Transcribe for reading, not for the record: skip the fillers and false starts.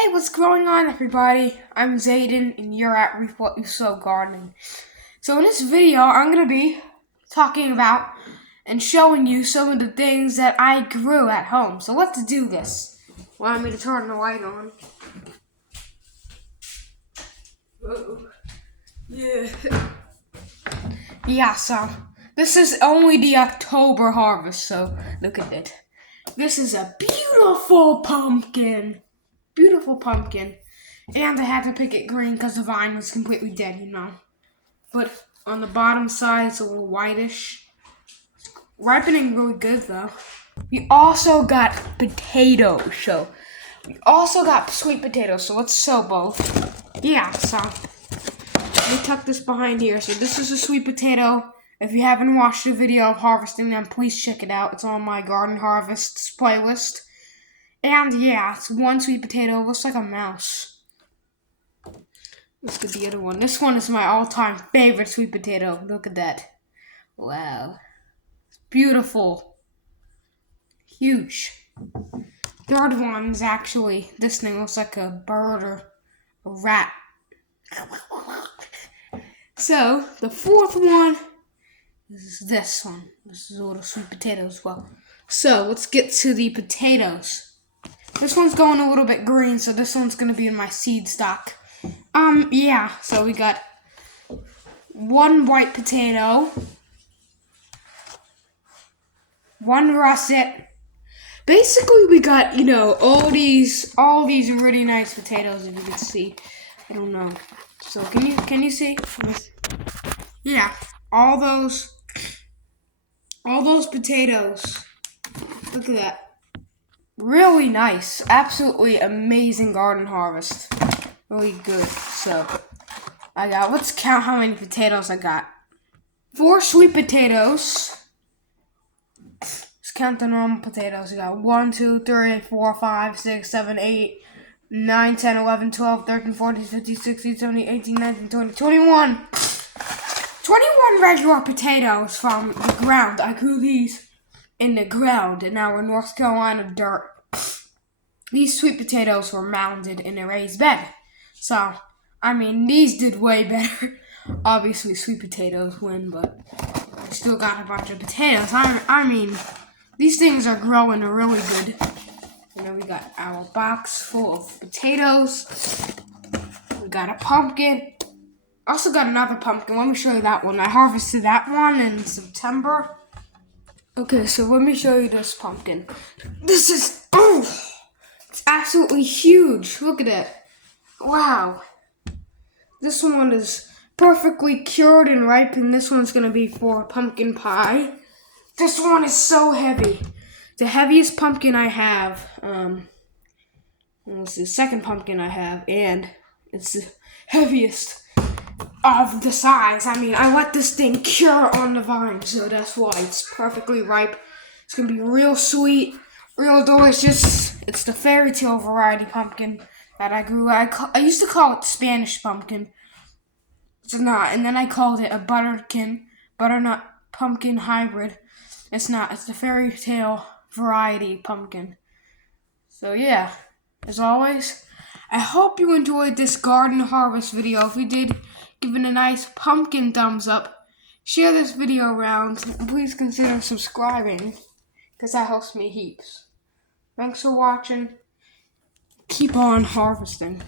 Hey, what's going on, everybody? I'm Zayden, and you're at Reap What You Sow Gardening. So in this video, I'm going to be talking about and showing you some of the things that I grew at home. So let's do this. Want me to turn the light on? Whoa. Yeah, so this is only the October harvest, so look at it. This is a beautiful pumpkin. Beautiful pumpkin. And I had to pick it green because the vine was completely dead, But on the bottom side, it's a little whitish. It's ripening really good, though. We also got potatoes, so we also got sweet potatoes, so let's sow both. Yeah, so let me tuck this behind here. So this is a sweet potato. If you haven't watched the video of harvesting them, please check it out. It's on my garden harvests playlist. And yeah, it's one sweet potato. It looks like a mouse. Let's get the other one. This one is my all-time favorite sweet potato. Look at that. Wow. It's beautiful. Huge. Third one is actually, this thing looks like a bird or a rat. So, the fourth one is this one. This is a little sweet potato as well. So, let's get to the potatoes. This one's going a little bit green, so this one's going to be in my seed stock. Yeah, so we got one white potato, one russet. Basically, we got, all these really nice potatoes, if you can see. I don't know. So, can you see? Yeah, all those potatoes. Look at that. Really nice. Absolutely amazing garden harvest. Really good. So, let's count how many potatoes I got. 4 sweet potatoes. Let's count the normal potatoes. We got 1, 2, 3, 4, 5, 6, 7, 8, 9, 10, 11, 12, 13, 14, 15, 16, 17, 18, 19, 20, 21. 21 regular potatoes from the ground. I grew these in the ground in our North Carolina dirt. These sweet potatoes were mounded in a raised bed. So, these did way better. Obviously, sweet potatoes win, but I still got a bunch of potatoes. These things are growing really good. And then we got our box full of potatoes. We got a pumpkin. Also got another pumpkin. Let me show you that one. I harvested that one in September. Okay, so let me show you this pumpkin. This is, it's absolutely huge. Look at it. Wow. This one is perfectly cured and ripe, and this one's going to be for pumpkin pie. This one is so heavy. The heaviest pumpkin I have, it's the second pumpkin I have, and it's the heaviest of the size. I let this thing cure on the vine, so that's why it's perfectly ripe. It's going to be real sweet, real delicious. It's the fairy tale variety pumpkin that I grew. I used to call it Spanish pumpkin. It's not. And then I called it a butternut pumpkin hybrid. It's not. It's the fairy tale variety pumpkin. So yeah, as always, I hope you enjoyed this garden harvest video. If you did, give it a nice pumpkin thumbs up. Share this video around, and please consider subscribing, because that helps me heaps. Thanks for watching. Keep on harvesting.